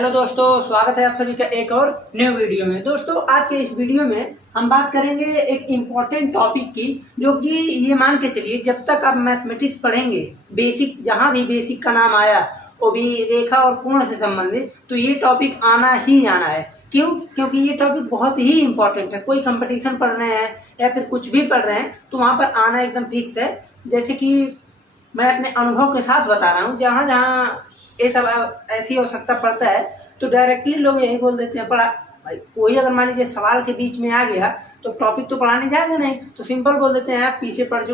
Hello दोस्तों, स्वागत है आप सभी का एक और न्यू वीडियो में। दोस्तों आज के इस वीडियो में हम बात करेंगे एक इम्पॉर्टेंट टॉपिक की, जो कि ये मान के चलिए जब तक आप मैथमेटिक्स पढ़ेंगे, बेसिक जहाँ भी बेसिक का नाम आया वो भी रेखा और कोण से संबंधित, तो ये टॉपिक आना ही आना है। क्यों? क्योंकि ये टॉपिक बहुत ही इम्पॉर्टेंट है। कोई कंपटीशन पढ़ रहे हैं या फिर कुछ भी पढ़ रहे हैं तो वहाँ पर आना एकदम फिक्स है। जैसे कि मैं अपने अनुभव के साथ बता रहा हूँ, जहाँ जहाँ ये सब ऐसी आवश्यकता पड़ता है तो डायरेक्टली लोग यही बोल देते हैं पढ़ा। भाई कोई अगर मान लीजिए सवाल के बीच में आ गया तो टॉपिक तो पढ़ाने जाएगा नहीं, तो सिंपल बोल देते हैं आप पीछे पढ़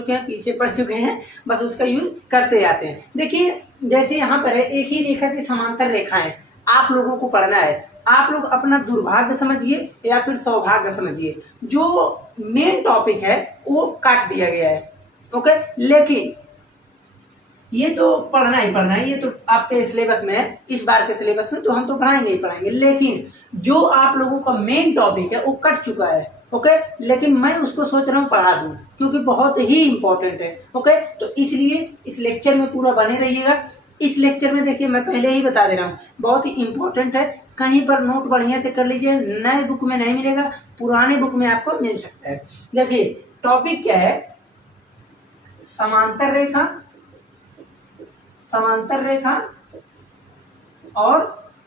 चुके हैं, बस उसका यूज करते जाते हैं। देखिए जैसे यहाँ पर है, एक ही रेखा की समांतर रेखाएं आप लोगों को पढ़ना है। आप लोग अपना दुर्भाग्य समझिए या फिर सौभाग्य समझिए, जो मेन टॉपिक है वो काट दिया गया है। ओके, लेकिन ये तो पढ़ना ही पढ़ना है, ये तो आपके सिलेबस में है, इस बार के सिलेबस में, तो हम तो पढ़ाएंगे ही पढ़ाएंगे। लेकिन जो आप लोगों का मेन टॉपिक है वो कट चुका है। ओके, लेकिन मैं उसको सोच रहा हूँ पढ़ा दूं क्योंकि बहुत ही इंपॉर्टेंट है। ओके, तो इसलिए इस लेक्चर में पूरा बने रहिएगा। इस लेक्चर में देखिए मैं पहले ही बता दे रहा हूँ, बहुत ही इंपॉर्टेंट है। कहीं पर नोट बढ़िया से कर लीजिए, नए बुक में नहीं मिलेगा, पुराने बुक में आपको मिल सकता है। देखिए टॉपिक क्या है, समांतर रेखा, समांतर रेखा और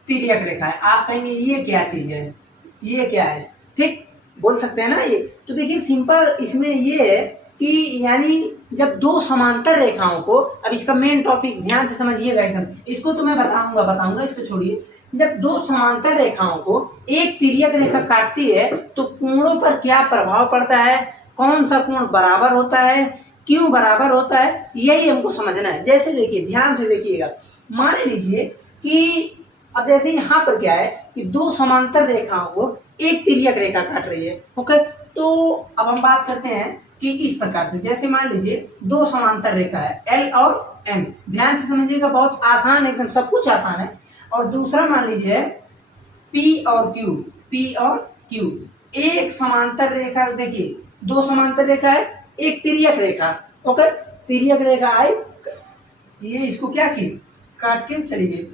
तिर्यक रेखा है। आप कहेंगे ये क्या चीज है, ये क्या है, ठीक बोल सकते हैं ना ये। तो देखिए सिंपल इसमें ये है कि यानी जब दो समांतर रेखाओं को, अब इसका मेन टॉपिक ध्यान से समझिएगा एकदम, इसको तो मैं बताऊंगा, इसको छोड़िए। जब दो समांतर रेखाओं को एक तिर्यक रेखा काटती है तो कोणों पर क्या प्रभाव पड़ता है, कौन सा कोण बराबर होता है, क्यों बराबर होता है, यही हमको समझना है। जैसे देखिए ध्यान से देखिएगा, मान लीजिए कि अब जैसे यहाँ पर क्या है कि दो समांतर रेखाओं को एक तिर्यक रेखा काट रही है। ओके, तो अब हम बात करते हैं कि इस प्रकार से, जैसे मान लीजिए दो समांतर रेखा है L और M, ध्यान से समझिएगा, बहुत आसान, एकदम सब कुछ आसान है। और दूसरा मान लीजिए P और Q, एक समांतर रेखा, देखिए दो समांतर रेखा है, एक तिर्यक रेखा। ओके, तिर्यक रेखा आई, ये इसको क्या की, काट के चली गई।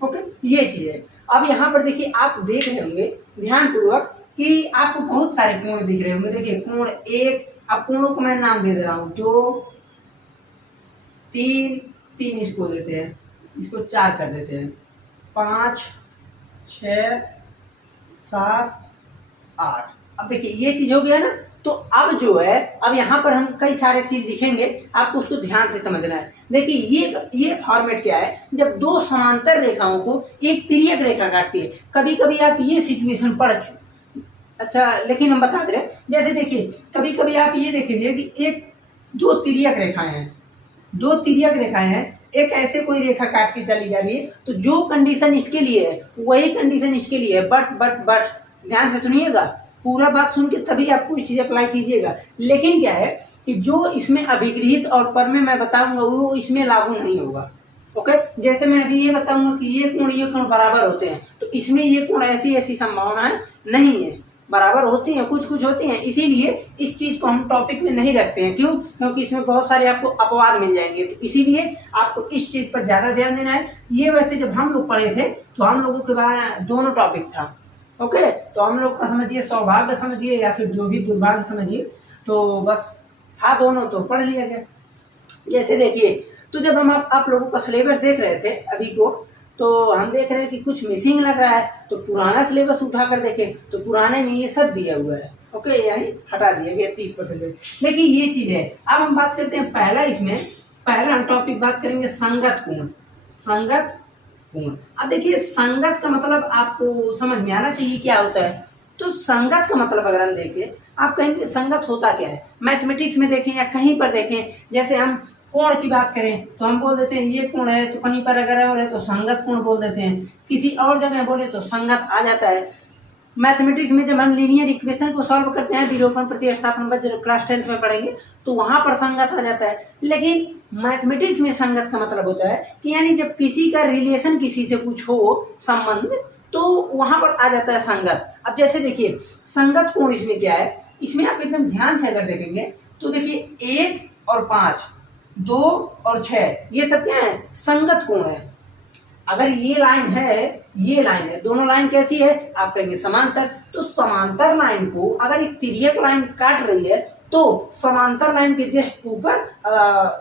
ओके, ये चीज है। अब यहाँ पर देखिए आप देख रहे होंगे ध्यानपूर्वक कि आपको बहुत सारे कोण दिख रहे होंगे। देखिए कोण एक, अब कोणों को मैं नाम दे रहा हूं, 2, 3 इसको देते हैं, इसको 4 कर देते हैं, 5, 6, 7, 8। अब देखिए ये चीज हो गया ना। तो अब जो है, अब यहाँ पर हम कई सारे चीज दिखेंगे, आपको उसको ध्यान से समझना है। देखिए ये फॉर्मेट क्या है, जब दो समांतर रेखाओं को एक तिर्यक रेखा काटती है। कभी कभी आप ये सिचुएशन पढ़ अच्छा, लेकिन हम बता दे रहे हैं, जैसे देखिए कभी कभी आप ये देखेंगे कि दो तिर्यक रेखाएं हैं, एक ऐसे कोई रेखा काट के चली जा रही है, तो जो कंडीशन इसके लिए है वही कंडीशन इसके लिए है। बट ध्यान से सुनिएगा, पूरा बात सुन के तभी आप कोई चीज अप्लाई कीजिएगा। लेकिन क्या है कि जो इसमें अभिगृहित और पर में मैं बताऊंगा वो इसमें लागू नहीं होगा। ओके, जैसे मैं अभी ये बताऊंगा कि ये कोण बराबर होते हैं, तो इसमें ये कोण ऐसी संभावनाएं नहीं है, बराबर होती हैं, कुछ होती हैं। इसीलिए इस चीज को हम टॉपिक में नहीं रखते हैं। क्यों? क्योंकि इसमें बहुत सारे आपको अपवाद मिल जाएंगे, तो इसीलिए आपको इस चीज पर ज्यादा ध्यान देना है। ये वैसे जब हम लोग पढ़े थे तो हम लोगों के पास दोनों टॉपिक था। ओके, तो हम लोग का समझिए सौभाग्य समझिए या फिर जो भी दुर्भाग्य समझिए, तो बस था दोनों, तो पढ़ लिया गया। जैसे देखिए, तो जब हम आप लोगों का सिलेबस देख रहे थे अभी को, तो हम देख रहे हैं कि कुछ मिसिंग लग रहा है, तो पुराना सिलेबस उठाकर देखें तो पुराने में ये सब दिया हुआ है। ओके, यानी हटा दिया गया 30%। लेकिन ये चीज है, अब हम बात करते हैं पहला टॉपिक बात करेंगे संगत कोण। अब देखिए संगत का मतलब आपको समझ में आना चाहिए क्या होता है। तो संगत का मतलब अगर हम देखें, आप कहेंगे संगत होता क्या है, मैथमेटिक्स में देखें या कहीं पर देखें, जैसे हम कोण की बात करें तो हम बोल देते हैं ये कोण है, तो कहीं पर अगर और है तो संगत कोण बोल देते हैं, किसी और जगह बोले तो संगत आ जाता है। मैथमेटिक्स में जब हम लीनियर इक्वेशन को सॉल्व करते हैं, विलोपन प्रतिस्थापन वज्र क्लास 10th में पढ़ेंगे, तो वहां पर संगत आ जाता है। लेकिन मैथमेटिक्स में संगत का मतलब होता है कि यानी जब किसी का रिलेशन किसी से कुछ हो, संबंध, तो वहां पर आ जाता है संगत। अब जैसे देखिए संगत कोण इसमें क्या है, इसमें आप एकदम ध्यान से अगर देखेंगे तो देखिए 1 और 5, 2 और 6, ये सब क्या है, संगत कोण है। अगर ये लाइन है, ये लाइन है, दोनों लाइन कैसी है, आप कहेंगे समांतर। तो समांतर लाइन को अगर एक तिर्यक लाइन काट रही है तो समांतर लाइन के जस्ट ऊपर,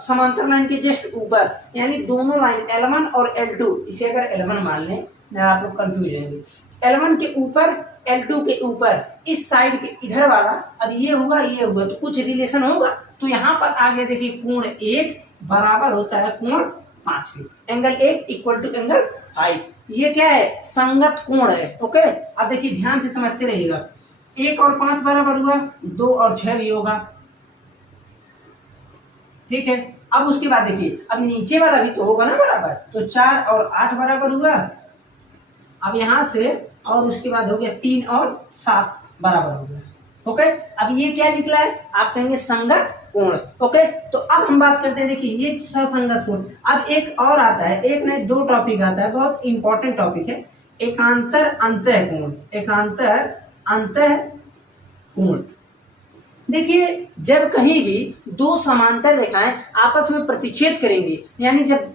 समांतर लाइन के जस्ट ऊपर, यानी दोनों लाइन L1 और L2, इसे अगर L1 मान लें, ना आप लोग कंफ्यूज रहेंगे, L1 के ऊपर L2 के ऊपर इस साइड के इधर वाला, अब ये होगा ये होगा तो कुछ रिलेशन होगा। तो यहाँ पर आगे देखिए कोण 1 बराबर होता है कोण 5 के, एंगल 1 इक्वल टू एंगल 5, ये क्या है, संगत कोण है। ओके, अब देखिए ध्यान से समझते रहिएगा, 1 और 5 बराबर हुआ, 2 और 6 भी होगा, ठीक है। अब उसके बाद देखिए, अब नीचे वाला भी तो होगा ना बराबर, तो 4 और 8 बराबर हुआ। अब यहां से और उसके बाद हो गया 3 और 7 बराबर हो गया। ओके, अब ये क्या निकला है, आप कहेंगे संगत कोण। ओके, तो अब हम बात करते हैं, देखिए ये था संगत कोण। अब एक और आता है, एक नहीं 2 टॉपिक आता है, बहुत इंपॉर्टेंट टॉपिक है, एकांतर अंतः कोण। एकांतर अंतः कोण, देखिए जब कहीं भी 2 समांतर रेखाएं आपस में प्रतिच्छेद करेंगी, यानी जब,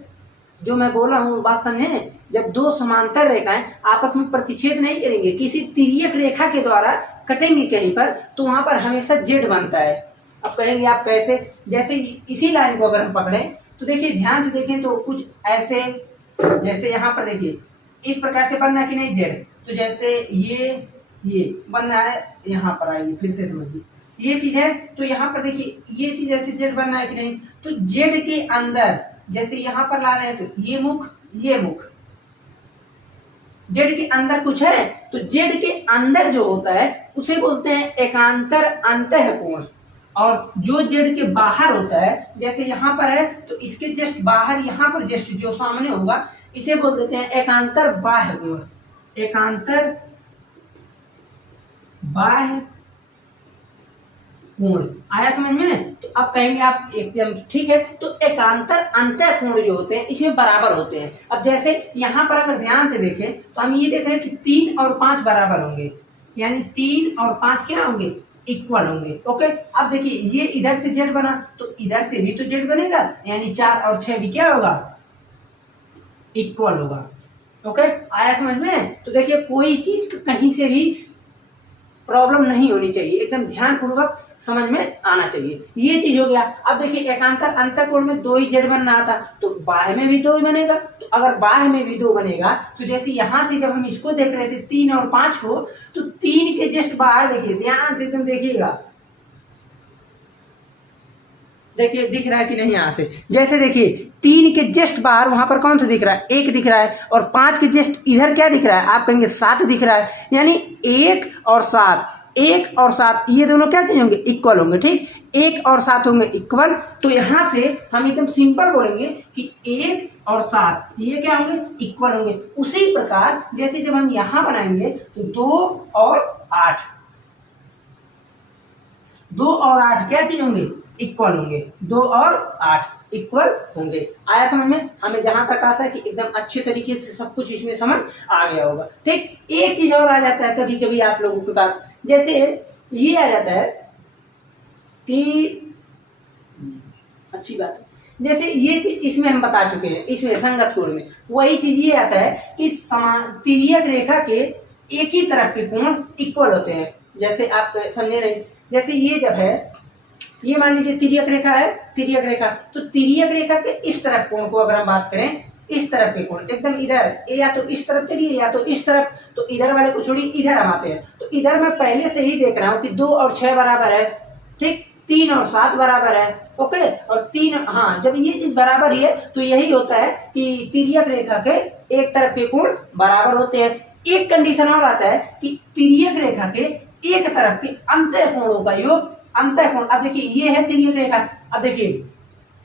जो मैं बोला हूं बात समझे, जब 2 समांतर रेखाएं आपस में प्रतिच्छेद नहीं करेंगे, किसी तिर्यक रेखा के द्वारा कटेंगे कहीं पर, तो वहां पर हमेशा जेड बनता है। अब कहेंगे आप कैसे, जैसे इसी लाइन को अगर हम पकड़ें तो देखिए ध्यान से देखें तो कुछ ऐसे, जैसे यहाँ पर देखिए इस प्रकार से बनना कि नहीं जेड, तो जैसे ये बनना है, यहाँ पर आइए फिर से समझिए, ये चीज है, तो यहाँ पर देखिए ये चीज ऐसे जेड बनना है कि नहीं, तो जेड के अंदर जैसे यहाँ पर ला रहे हैं तो ये मुख, ये मुख, जेड के अंदर कुछ है, तो जेड के अंदर जो होता है उसे बोलते हैं एकांतर अंतः कोण। और जो जेड के बाहर होता है, जैसे यहाँ पर है तो इसके जस्ट बाहर, यहाँ पर जस्ट जो सामने होगा, इसे बोल देते हैं एकांतर बाह्य कोण। एकांतर बाह्य कोण आया समझ में। तो अब कहेंगे आप एकदम ठीक है, तो एकांतर अंतः कोण जो होते हैं इसमें बराबर होते हैं। अब जैसे यहाँ पर अगर ध्यान से देखें तो हम ये देख रहे हैं कि 3 और 5 बराबर होंगे, यानी 3 और 5 क्या होंगे, इक्वल होंगे। ओके, अब देखिए ये इधर से जेड बना तो इधर से भी तो जेड बनेगा, यानी 4 और 6 भी क्या होगा, इक्वल होगा। ओके, आया समझ में। तो देखिए कोई चीज कहीं से भी प्रॉब्लम नहीं होनी चाहिए, एकदम ध्यानपूर्वक समझ में आना चाहिए, ये चीज हो गया। अब देखिए एकांतर अंतःकोण में 2 ही जेड बनना था, तो बाह्य में भी 2 ही बनेगा। तो अगर बाह्य में भी 2 बनेगा, तो जैसे यहां से जब हम इसको देख रहे थे 3 और 5 को, तो 3 के जस्ट बाहर देखिए, ध्यान से एकदम देखिएगा, देखिए दिख रहा है कि नहीं, यहां से जैसे देखिए 3 के जस्ट बाहर वहां पर कौन सा दिख रहा है, 1 दिख रहा है, और 5 के जस्ट इधर क्या दिख रहा है, आप कहेंगे 7 दिख रहा है, यानी 1 और 7, 1 और 7 ये दोनों क्या चीज होंगे, इक्वल होंगे। ठीक, 1 और 7 होंगे इक्वल, तो यहां से हम एकदम सिंपल बोलेंगे कि 1 और 7 ये क्या होंगे, इक्वल होंगे। उसी प्रकार जैसे जब हम यहां बनाएंगे तो 2 और 8, 2 और 8 क्या चीज होंगे, इक्वल होंगे, 2 और 8 इक्वल होंगे। आया समझ में, हमें जहां तक आशा है कि एकदम अच्छे तरीके से सब कुछ इसमें समझ आ गया होगा। ठीक, एक चीज और आ जाता है कभी कभी आप लोगों के पास, जैसे ये आ जाता है कि, अच्छी बात है, जैसे ये चीज इसमें हम बता चुके हैं, इसमें संगत कोण में वही चीज ये आता है कि तिर्यक रेखा के एक ही तरफ के कोण इक्वल होते हैं। जैसे आप समझे नहीं, जैसे ये जब है, ये मान लीजिए तिर्यक रेखा है, तिर्यक रेखा, तो तिर्यक रेखा के इस तरफ कोण को अगर हम बात करें, इस तरफ के कोण एकदम इधर, या तो इस तरफ चलिए या तो इस तरफ, तो इधर वाले को छोड़िए, इधर हम आते हैं। तो इधर मैं पहले से ही देख रहा हूं कि 2 और 6 बराबर है, ठीक, 3 और 7 बराबर है। ओके, और 3, हाँ, जब ये चीज बराबर ही है तो यही होता है कि तिर्यक रेखा के एक तरफ के कोण बराबर होते हैं। एक कंडीशन और आता है कि तिर्यक रेखा के एक तरफ के अंतः कोणों का योग अंतः कोण। अब देखिए ये है तिर्यक रेखा, अब देखिए,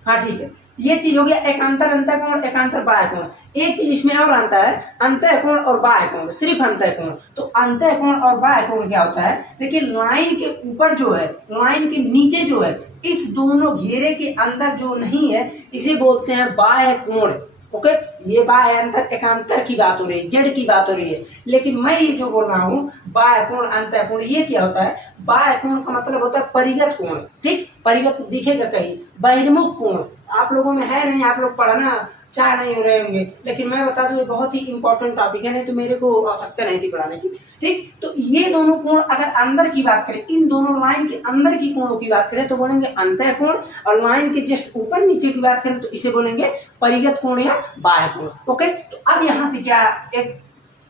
हाँ ठीक है, ये चीज हो गया एकांतर अंतः कोण, एकांतर बाह्य कोण। एक चीज इसमें और आता है, अंतः कोण और बाह्य कोण, सिर्फ अंतः कोण। तो अंतः कोण और बाह्य कोण क्या होता है, देखिए लाइन के ऊपर जो है, लाइन के नीचे जो है, इस दोनों घेरे के अंदर जो नहीं है, इसे बोलते हैं बाह्य कोण। ओके, ये बाह्य अंतर एकांतर की बात हो रही है, जड़ की बात हो रही है, लेकिन मैं ये जो बोल रहा हूँ बाह्य कोण अंतः कोण, ये क्या होता है, बाह्य कोण का मतलब होता है परिगत कोण। ठीक, परिगत दिखेगा कहीं, बहिर्मुख कोण आप लोगों में है नहीं, आप लोग पढ़ना चाह नहीं हो रहे होंगे, लेकिन मैं बता दूं ये बहुत ही इंपॉर्टेंट टॉपिक है, नहीं तो मेरे को आवश्यकता नहीं थी पढ़ाने की। ठीक, तो ये दोनों कोण अगर अंदर की बात करें, इन दोनों लाइन के अंदर की कोणों की बात करें तो बोलेंगे अंतः कोण, और लाइन के जस्ट ऊपर नीचे की बात करें तो इसे बोलेंगे परिगत कोण या बाह्य कोण। ओके, तो अब यहाँ से क्या, एक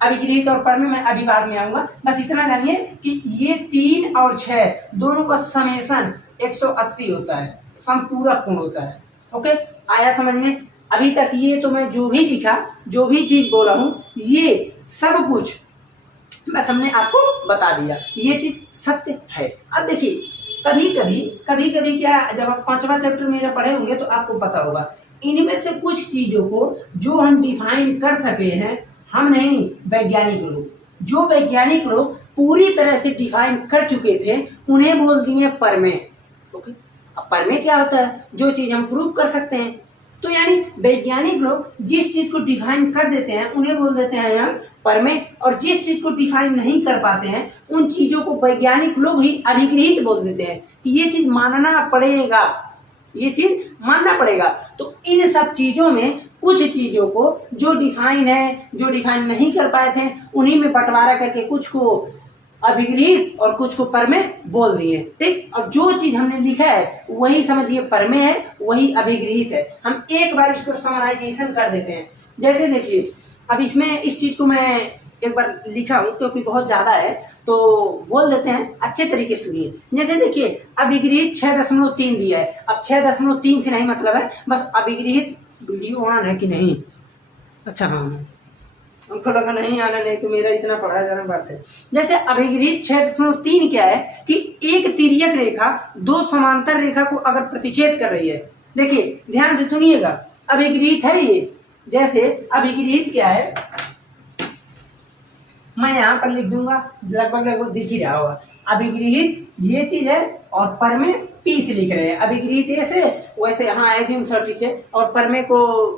अभिगृहित और परमेय में अभी बाद में आऊंगा, बस इतना जानिए कि ये 3 और 6 दोनों का समेशन 180 होता है, संपूरक कोण होता है। ओके, आया समझ में? अभी तक ये तो मैं जो भी लिखा, जो भी चीज बोला हूं, ये सब कुछ बस हमने आपको बता दिया, ये चीज सत्य है। अब देखिए, कभी कभी क्या, जब आप 5वां चैप्टर मेरा पढ़े होंगे तो आपको पता होगा, इनमें से कुछ चीजों को जो हम डिफाइन कर सके हैं, हम नहीं, वैज्ञानिक लोग, जो वैज्ञानिक लोग पूरी तरह से डिफाइन कर चुके थे, उन्हें बोल दिए परमेय। ओके, अब परमेय क्या होता है? जो चीज हम प्रूव कर सकते हैं। तो यानी वैज्ञानिक लोग जिस चीज को डिफाइन कर देते हैं उन्हें बोल देते हैं हम परमेय, और जिस चीज को डिफाइन नहीं कर पाते हैं उन चीजों को वैज्ञानिक लोग ही अभिगृहित बोल देते हैं कि ये चीज मानना पड़ेगा, ये चीज मानना पड़ेगा। तो इन सब चीजों में कुछ चीजों को जो डिफाइन है, जो डिफाइन नहीं कर पाए थे, उन्हीं में बंटवारा करके कुछ को अभिगृहित और कुछ को परमेय बोल दिए। ठीक, और जो चीज हमने लिखा है वही समझिए परमेय है, वही अभिगृहित है। हम एक बार इसको समराइजेशन कर देते हैं। जैसे देखिए, अब इसमें इस चीज को मैं एक बार लिखा हूं क्योंकि बहुत ज्यादा है, तो बोल देते हैं, अच्छे तरीके से सुनिए। जैसे देखिए, अभिगृहित 6.3 दिया है। अब 6.3 से नहीं मतलब है, बस अभिगृहित, वीडियो ऑन है कि नहीं? अच्छा हाँ, हमको लगा नहीं आना, नहीं तो मेरा इतना पढ़ाया जाना बात है। जैसे अभिगृहित 6.3 क्या है कि एक तिर्यक रेखा 2 समांतर रेखा को अगर प्रतिच्छेद कर रही है, देखिए ध्यान से सुनिएगा, अभिगृहित है ये। जैसे अभिगृहित क्या है, मैं यहाँ पर लिख दूंगा, लगभग दिख ही रहा होगा। अभिगृहित ये चीज है, और परमेय पी से लिख रहे हैं। अभिगृहित ऐसे, वैसे हाँ एज्यूम सर, ठीक है, और परमेय को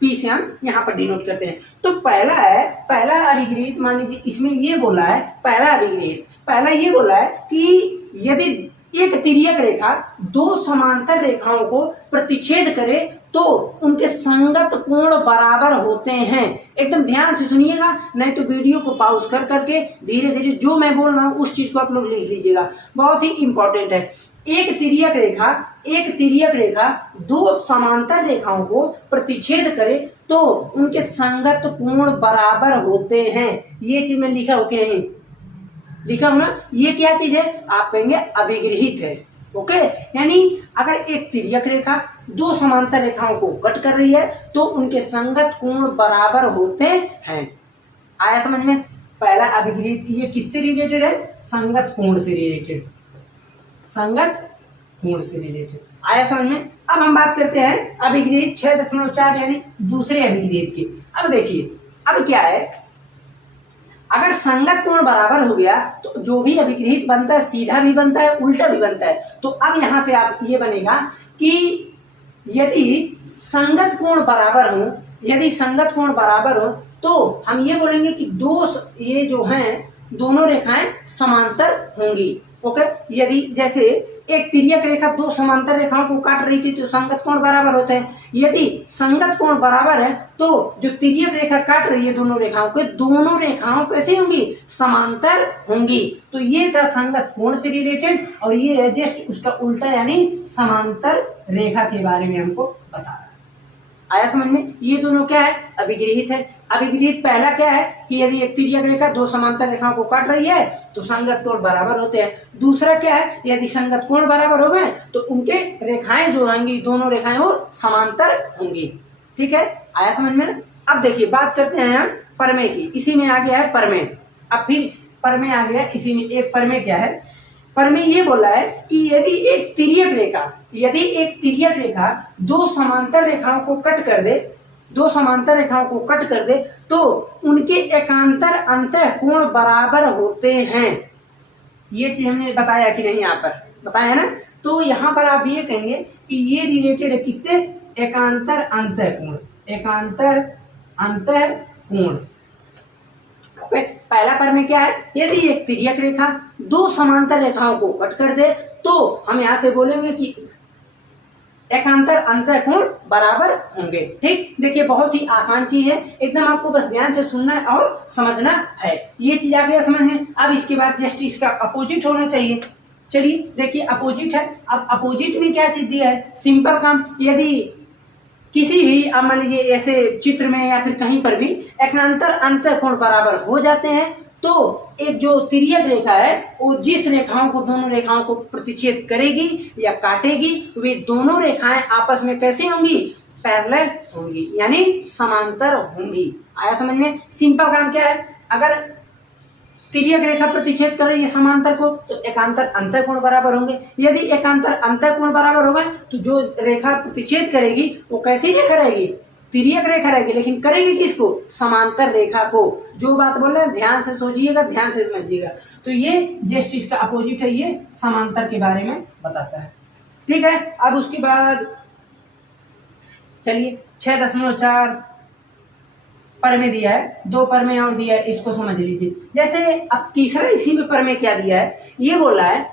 पी से हम यहाँ पर डिनोट करते हैं। तो पहला है, पहला अभिगृहित, मान लीजिए इसमें ये बोला है, पहला अभिगृहित, पहला ये बोला है कि यदि एक तिर्यक रेखा 2 समांतर रेखाओं को प्रतिच्छेद करे तो उनके संगत कोण बराबर होते हैं। एकदम ध्यान से सुनिएगा, नहीं तो वीडियो को पॉज कर करके धीरे धीरे जो मैं बोल रहा हूँ उस चीज को आप लोग लिख लीजिएगा, बहुत ही इंपॉर्टेंट है। एक तिर्यक रेखा 2 समांतर रेखाओं को प्रतिच्छेद करे तो उनके संगत कोण बराबर होते हैं। ये चीज मैं लिखा हूं कि नहीं? लिखा हूं ना? ये क्या चीज है? आप कहेंगे अभिगृहित है। ओके, यानी अगर एक तिर्यक रेखा 2 समांतर रेखाओं को कट कर रही है तो उनके संगत कोण बराबर होते हैं। आया समझ में? पहला अभिगृहित, ये किससे रिलेटेड है? संगत कोण से रिलेटेड, संगत कोण से रिलेटेड। आया समझ में? अब हम बात करते हैं अभिगृहित 6.4 यानी दूसरे अभिगृहित की। अब देखिए, अब क्या है, अगर संगत कोण बराबर हो गया तो जो भी अभिगृहित बनता है सीधा भी बनता है, उल्टा भी बनता है। तो अब यहां से आप ये बनेगा कि यदि संगत कोण बराबर हो, यदि संगत कोण बराबर हो तो हम ये बोलेंगे कि ये जो हैं दोनों रेखाएं समांतर होंगी। ओके, यदि जैसे एक तिर्यक रेखा 2 समांतर रेखाओं को काट रही थी तो संगत कोण बराबर होते हैं। यदि संगत कोण बराबर है तो जो तिर्यक रेखा काट रही है दोनों रेखाओं को, दोनों रेखाओं कैसे होंगी? समांतर होंगी। तो ये था संगत कोण से रिलेटेड, और ये है जस्ट उसका उल्टा यानी समांतर रेखा के बारे में हमको बता रहा है। आया समझ में? ये दोनों क्या है? अभिगृहित है। अभिगृहित पहला क्या है कि यदि एक तिर्यक रेखा 2 समांतर रेखाओं को काट रही है तो संगत कोण बराबर होते हैं। दूसरा क्या है? यदि संगत कोण बराबर हो गए तो उनके रेखाएं जो होंगी, दोनों रेखाएं वो समांतर होंगी। ठीक है, आया समझ में? अब देखिए, बात करते हैं हम परमेय की। इसी में आ गया है परमेय। अब फिर परमेय आ गया, इसी में एक परमेय क्या है? परमेय ये बोला है कि यदि एक तिर्यक रेखा 2 समांतर रेखाओं को कट कर दे, 2 समांतर रेखाओं को कट कर दे तो उनके एकांतर अंतः कोण बराबर होते हैं। ये चीज हमने बताया कि नहीं? यहाँ पर बताया ना? तो यहाँ पर आप ये कहेंगे कि ये रिलेटेड है किससे? एकांतर अंतः कोण, एकांतर अंतः कोण। पहला परमेय क्या है? यदि एक तिर्यक रेखा 2 समांतर रेखाओं को कट कर दे तो हम यहां से बोलेंगे कि एकांतर अंतःकोण बराबर होंगे। ठीक, देखिए बहुत ही आसान चीज है, एकदम आपको बस ध्यान से सुनना है और समझना है। ये चीज आ गया समझ में। अब इसके बाद जस्ट इसका अपोजिट होना चाहिए। चलिए देखिए अपोजिट है। अब अपोजिट में क्या चीज दिया है, सिंपल काम। यदि किसी भी आप मान लीजिए ऐसे चित्र में या फिर कहीं पर भी एकांतर अंतःकोण बराबर हो जाते हैं तो एक जो तिर्यक रेखा है वो जिस रेखाओं को, दोनों रेखाओं को प्रतिच्छेद करेगी या काटेगी, वे दोनों रेखाएं आपस में कैसे होंगी, पैरेलल होंगी, यानी समांतर होंगी। आया समझ में। सिंपल काम क्या है, अगर तिर्यक रेखा प्रतिच्छेद कर रही है समांतर को तो एकांतर अंतःकोण बराबर होंगे। यदि एकांतर अंतःकोण बराबर होगा तो जो रेखा प्रतिच्छेद करेगी वो कैसी रेखा रहेगी, तिर्यक रेखा रहेगी, लेकिन करेगी किसको, समांतर रेखा को। जो बात बोल रहे हैं ध्यान से सोचिएगा, ध्यान से समझिएगा। तो ये जस्ट इसका अपोजिट है, ये समांतर के बारे में बताता है। ठीक है, अब उसके बाद चलिए 6.4 पर में दिया है, 2 पर में और दिया है, इसको समझ लीजिए। जैसे अब तीसरा इसी में पर में क्या दिया है, ये बोला है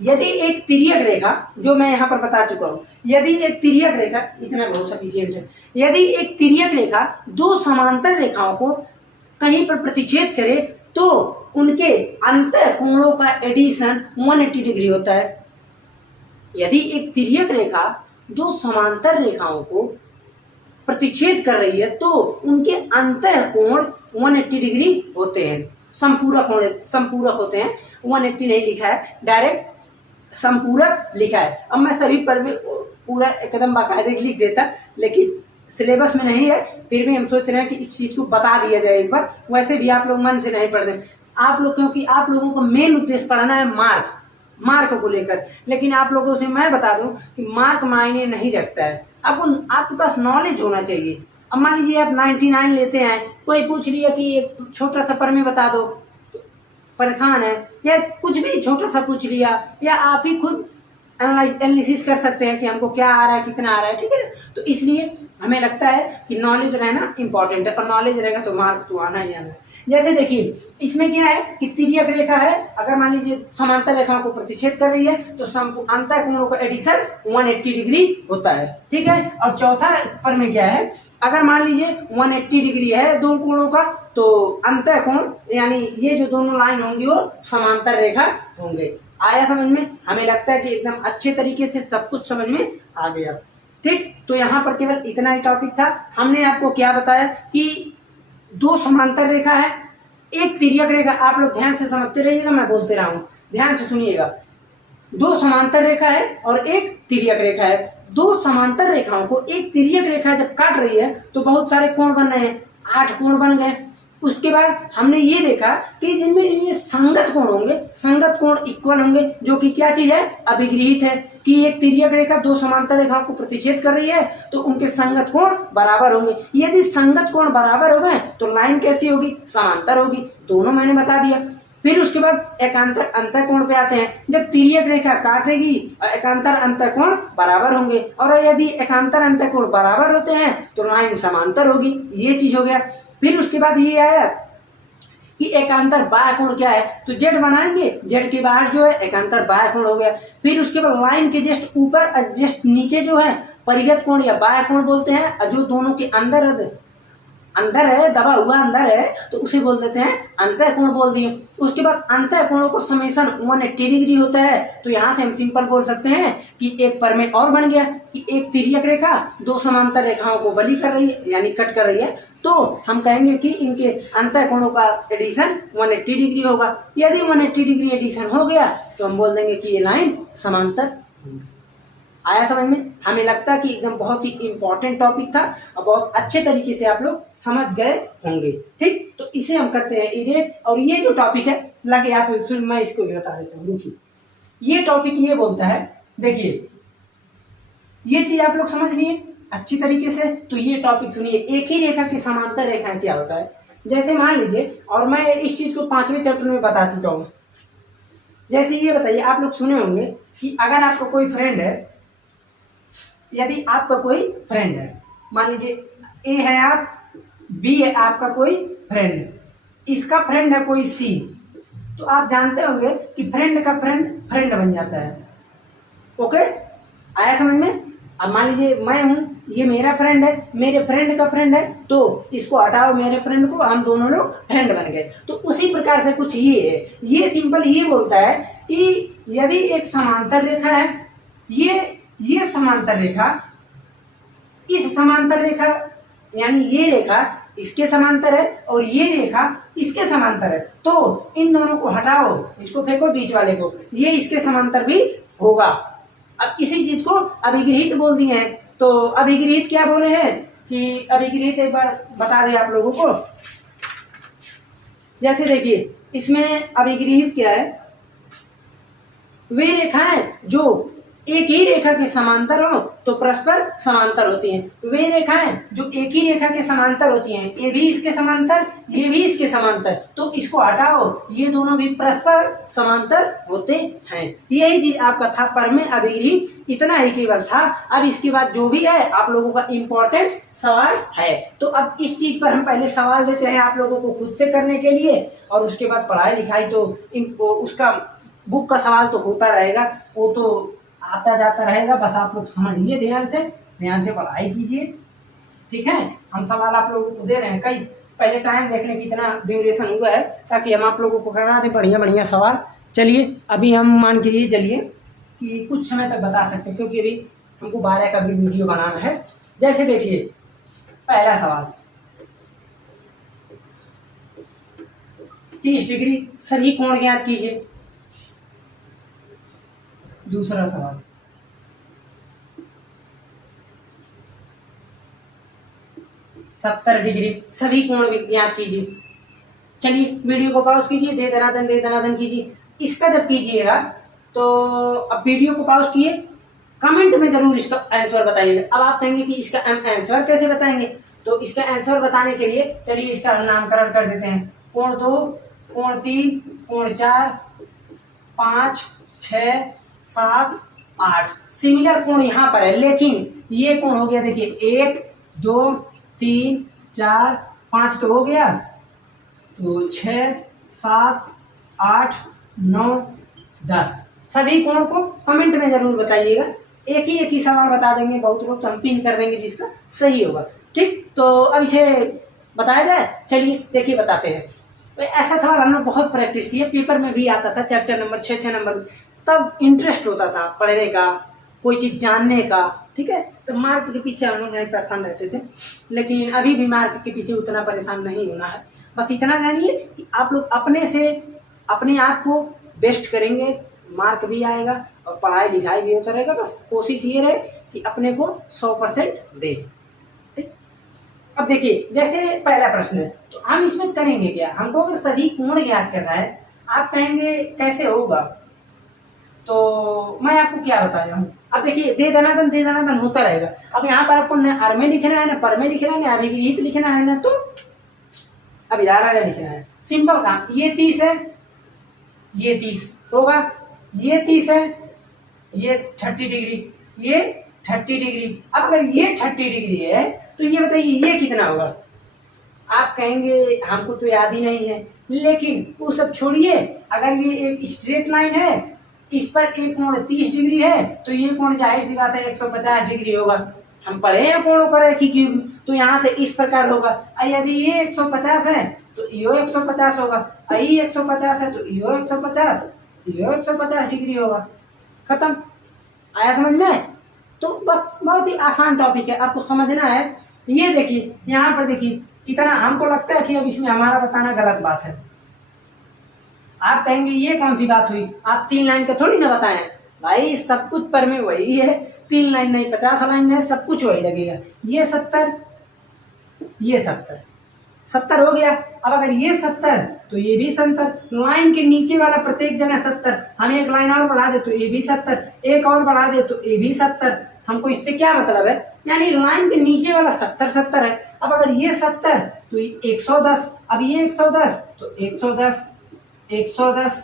यदि एक तिर्यक रेखा, जो मैं यहाँ पर बता चुका हूँ, यदि एक तिर्यक रेखा, इतना बहुत सफिशिएंट है, यदि एक तिर्यक रेखा दो समांतर रेखाओं को कहीं पर प्रतिच्छेद करे तो उनके अंतःकोणों का एडिशन 180 डिग्री होता है। यदि एक तिर्यक रेखा दो समांतर रेखाओं को प्रतिच्छेद कर रही है तो उनके अंतःकोण 180 डिग्री होते हैं, संपूरक होते हैं। 180 नहीं लिखा है, डायरेक्ट संपूरक लिखा है। अब मैं सभी पर भी पूरा एकदम बाकायदे लिख देता, लेकिन सिलेबस में नहीं है, फिर भी हम सोच रहे हैं कि इस चीज को बता दिया जाए एक बार। वैसे भी आप लोग मन से नहीं पढ़ते आप लोग, क्योंकि आप लोगों का मेन उद्देश्य पढ़ना है मार्क को लेकर। लेकिन आप लोगों से मैं बता दूं कि मार्क मायने नहीं रखता है, आपके पास नॉलेज होना चाहिए। अब मान लीजिए आप 99 लेते हैं, कोई पूछ लिया कि एक छोटा सा पर में बता दो, परेशान है, या कुछ भी छोटा सा पूछ लिया, या आप ही खुद एनालिसिस कर सकते हैं कि हमको क्या आ रहा है, कितना आ रहा है। ठीक है ना, तो इसलिए हमें लगता है कि नॉलेज रहना इंपॉर्टेंट है, और नॉलेज रहेगा तो मार्क तो आना ही आना है। जैसे देखिए इसमें क्या है कि तिर्यक रेखा है, अगर मान लीजिए समांतर रेखाओं को प्रतिच्छेद कर रही है तो अंतःकोणों का एडिशन 180 डिग्री होता है। ठीक है, और चौथा पर में क्या है, अगर मान लीजिए 180 डिग्री है दो कोणों का, तो अंतःकोण यानी ये जो दोनों लाइन होंगी वो समांतर रेखा होंगे। आया समझ में। हमें लगता है कि एकदम अच्छे तरीके से सब कुछ समझ में आ गया। ठीक, तो यहाँ पर केवल इतना ही टॉपिक था। हमने आपको क्या बताया कि दो समांतर रेखा है, एक तिर्यक रेखा। आप लोग ध्यान से समझते रहिएगा, मैं बोलते रहा हूं, ध्यान से सुनिएगा। दो समांतर रेखा है और एक तिर्यक रेखा है। दो समांतर रेखाओं को एक तिर्यक रेखा जब काट रही है तो बहुत सारे कोण बन रहे हैं, 8 कोण बन गए। उसके बाद हमने ये देखा कि जिनमें ये संगत कोण होंगे, संगत कोण इक्वल होंगे, जो कि क्या चीज है, अभिगृहित है कि एक तिर्यक रेखा दो समांतर रेखाओं को प्रतिच्छेद कर रही है तो उनके संगत कोण बराबर होंगे। यदि संगत कोण बराबर हो गए तो लाइन कैसी होगी, समांतर होगी। दोनों मैंने बता दिया। फिर उसके बाद एकांतर अंतःकोण पे आते हैं। जब तिर्यक रेखा काटेगी एकांतर अंतःकोण बराबर होंगे, और यदि एकांतर अंतःकोण बराबर होते हैं तो लाइन समांतर होगी। ये चीज हो गया। फिर उसके बाद ये आया कि एकांतर बाह्य कोण क्या है, तो जेड बनाएंगे, जेड के बाहर जो है एकांतर बाह्य कोण हो गया। फिर उसके बाद लाइन के जस्ट ऊपर और जस्ट नीचे जो है परिगत कोण या बाह्य कोण बोलते हैं, जो दोनों के अंदर है, दबा हुआ अंदर है, तो उसे बोल देते हैं अंतःकोण बोल दिए। उसके बाद अंतःकोणों को समेशन 180 डिग्री होता है। तो यहाँ से हम सिंपल बोल सकते हैं कि एक पर में और बन गया कि एक तिर्यक रेखा दो समांतर रेखाओं को बली कर रही है, यानी कट कर रही है, तो हम कहेंगे कि इनके अंतःकोणों का एडिशन 180 डिग्री होगा। यदि 180 डिग्री एडिशन हो गया तो हम बोल देंगे कि ये लाइन समांतर। आया समझ में। हमें लगता है कि एकदम बहुत ही इंपॉर्टेंट टॉपिक था और बहुत अच्छे तरीके से आप लोग समझ गए होंगे। ठीक, तो इसे हम करते हैं इरेज। और ये जो टॉपिक है लगे या तो फिर मैं इसको भी बता देता हूँ, रुकिए। ये टॉपिक ये बोलता है, देखिए ये चीज आप लोग समझ लिए अच्छी तरीके से, तो ये टॉपिक सुनिए। एक ही रेखा के समांतर रेखाएं क्या होता है। जैसे मान लीजिए, और मैं इस चीज को 5वें चैप्टर में बता चुका हूँ। जैसे ये बताइए, आप लोग सुने होंगे कि अगर आपका कोई फ्रेंड है, यदि आपका कोई फ्रेंड है, मान लीजिए ए है आप, बी है आपका कोई फ्रेंड, इसका फ्रेंड है कोई सी, तो आप जानते होंगे कि फ्रेंड का फ्रेंड फ्रेंड बन जाता है। ओके, आया समझ में? अब मान लीजिए मैं हूँ, ये मेरा फ्रेंड है, मेरे फ्रेंड का फ्रेंड है, तो इसको हटाओ मेरे फ्रेंड को, हम दोनों लोग फ्रेंड बन गए। तो उसी प्रकार से कुछ ये है, ये सिंपल ये बोलता है कि यदि एक समांतर रेखा है, ये समांतर रेखा इस समांतर रेखा यानी ये रेखा इसके समांतर है और ये रेखा इसके समांतर है, तो इन दोनों को हटाओ, इसको फेंको बीच वाले को, ये इसके समांतर भी होगा। अब इसी चीज को अभिगृहित बोल दिए हैं। तो अभिगृहित क्या बोले हैं कि अभिगृहित एक बार बता दें आप लोगों को। जैसे देखिए इसमें अभिगृहित क्या है, वे रेखाएं जो एक ही रेखा के समांतर हो तो परस्पर समांतर होती हैं। वे रेखाएं जो एक ही रेखा के समांतर होती हैं, ये भी इसके समांतर, ये भी इसके समांतर, तो इसको हटाओ, ये दोनों भी परस्पर समांतर होते हैं। यही चीज आपका था पर में अभिगृहित, इतना ही केवल था। अब इसके बाद जो भी है आप लोगों का इम्पोर्टेंट सवाल है, तो अब इस चीज पर हम पहले सवाल देते हैं आप लोगों को खुद से करने के लिए, और उसके बाद पढ़ाई लिखाई तो उसका बुक का सवाल तो होता रहेगा, वो तो आता जाता रहेगा, बस आप लोग समझिए, ध्यान से पढ़ाई कीजिए, ठीक है। हम सवाल आप लोगों को दे रहे हैं, कई पहले टाइम देख लें कितना ड्यूरेशन हुआ है, ताकि हम आप लोगों को करा दें बढ़िया बढ़िया सवाल। चलिए अभी हम मान के ये चलिए कि कुछ समय तक बता सकते हैं, क्योंकि अभी हमको 12 का भी वीडियो बनाना है। जैसे देखिए पहला सवाल, 30 डिग्री सभी कोण ज्ञात कीजिए। दूसरा सवाल, 70 डिग्री सभी कोण ज्ञात कीजिए। चलिए वीडियो को पॉज कीजिए, दे दनादन कीजिए। इसका जब कीजिएगा तो अब वीडियो को पॉज किए, कमेंट में जरूर इसका आंसर बताइएगा। अब आप कहेंगे कि इसका आंसर कैसे बताएंगे, तो इसका आंसर बताने के लिए चलिए इसका नामकरण कर देते हैं। कोण 2, कोण 3, कोण 4, 5, 6, 7, 8 सिमिलर कोण यहाँ पर है, लेकिन ये कोण हो गया देखिए 1, 2, 3, 4, 5 तो हो गया, तो 6, 7, 8, 9, 10 सभी कोण को कमेंट में जरूर बताइएगा। एक ही सवाल बता देंगे बहुत लोग, तो हम पिन कर देंगे जिसका सही होगा, ठीक। तो अब इसे बताया जाए, चलिए देखिए बताते हैं। तो ऐसा सवाल हमने बहुत प्रैक्टिस की है, पेपर में भी आता था 4 नंबर 6 नंबर, तब इंटरेस्ट होता था पढ़ने का, कोई चीज़ जानने का, ठीक है। तो मार्क के पीछे हम लोग नहीं परेशान रहते थे, लेकिन अभी भी मार्क के पीछे उतना परेशान नहीं होना है। बस इतना जानिए कि आप लोग अपने से अपने आप को बेस्ट करेंगे, मार्क भी आएगा और पढ़ाई लिखाई भी होता रहेगा। बस कोशिश ये रहे कि अपने को 100% दे, ठीक। अब देखिए जैसे पहला प्रश्न है, तो हम इसमें करेंगे क्या, हमको अगर सभी कोण ज्ञात करना है, आप कहेंगे कैसे होगा, तो मैं आपको क्या बताया हूँ। अब देखिए दे दनादन होता रहेगा। अब यहाँ पर आपको न अर में लिखना है, न पर में लिखना है, न अभिगृहित लिखना है, न तो अभिधारण लिखना है। सिंपल काम, ये 30 है, ये 30 होगा, ये 30 है, ये 30 डिग्री, ये 30 डिग्री। अब अगर ये 30 डिग्री है तो ये बताइए ये कितना होगा। आप कहेंगे हमको तो याद ही नहीं है, लेकिन वो सब छोड़िए, अगर ये एक स्ट्रेट लाइन है, इस पर एक कोण 30 डिग्री है, तो ये कोण जाहिर सी बात है 150 डिग्री होगा। हम पढ़े हैं कोणों का रेखी क्यूब, तो यहाँ से इस प्रकार होगा। यदि ये 150 है तो यो 150 होगा, ये 150 है तो यो 150, यो 150 डिग्री होगा। खत्म, आया समझ में। तो बस बहुत ही आसान टॉपिक है, आपको समझना है। ये देखिए यहाँ पर देखिए, इतना हमको लगता है कि अब इसमें हमारा बताना गलत बात है। आप कहेंगे ये कौन सी बात हुई, आप 3 लाइन का थोड़ी ना बताएं भाई, सब कुछ पर में वही है, 3 लाइन नहीं 50 लाइन है, सब कुछ वही लगेगा। ये 70, ये 70 हो गया। अब अगर ये 70 तो ये भी 70, लाइन के नीचे वाला प्रत्येक जगह 70, हम एक लाइन और बढ़ा दे तो ये भी 70, एक और बढ़ा दे तो ये भी 70। हमको इससे क्या मतलब है, यानी लाइन के नीचे वाला 70 है। अब अगर ये 70 तो ये 110, अब ये 110 तो 110,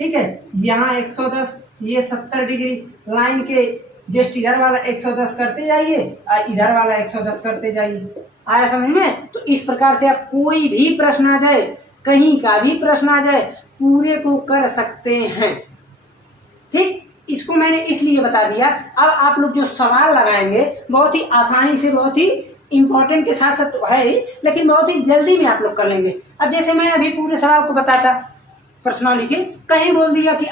ठीक है। यहाँ 110, ये 70 डिग्री, लाइन के जस्ट इधर वाला 110 करते जाइए और इधर वाला 110 करते जाइए। आया समझ में। तो इस प्रकार से आप कोई भी प्रश्न आ जाए, कहीं का भी प्रश्न आ जाए, पूरे को कर सकते हैं, ठीक। इसको मैंने इसलिए बता दिया। अब आप लोग जो सवाल लगाएंगे बहुत ही आसानी से, बहुत ही इंपॉर्टेंट के साथ साथ तो है ही, लेकिन बहुत ही जल्दी में आप लोग कर लेंगे। अब जैसे मैं अभी पूरे सवाल को बताता पर्सनली के कहीं बोल दिया कि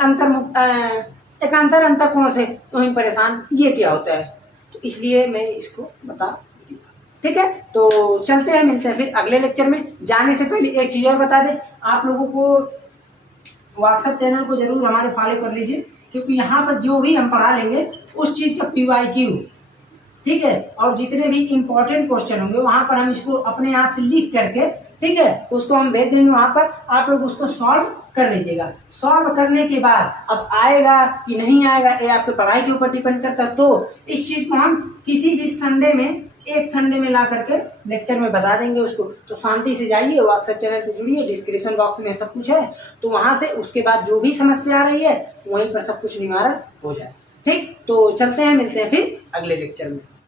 एकांतर अंतर कोण से वहीं परेशान, ये क्या होता है, तो इसलिए मैं इसको बता दिया। ठीक है, तो चलते हैं, मिलते हैं फिर अगले लेक्चर में। जाने से पहले एक चीज और बता दें, आप लोगों को व्हाट्सएप चैनल को जरूर हमारे फॉलो कर लीजिए, क्योंकि यहाँ पर जो भी हम पढ़ा लेंगे उस चीज का PYQ, ठीक है, और जितने भी इंपॉर्टेंट क्वेश्चन होंगे वहां पर हम इसको अपने आप से लिख करके, ठीक है, उसको हम भेज देंगे वहां पर, आप लोग उसको सॉल्व कर लीजिएगा। सॉल्व करने के बाद अब आएगा कि नहीं आएगा ये आपके पढ़ाई के ऊपर डिपेंड करता है। तो इस चीज को हम किसी भी संडे में, एक संडे में ला करके लेक्चर में बता देंगे उसको। तो शांति से जाइए, व्हाट्सएप चैनल पे जुड़िए, डिस्क्रिप्शन बॉक्स में सब कुछ है, तो वहां से उसके बाद जो भी समस्या आ रही है वहीं पर सब कुछ निवारण हो जाए। ठीक, तो चलते हैं, मिलते हैं फिर अगले लेक्चर में।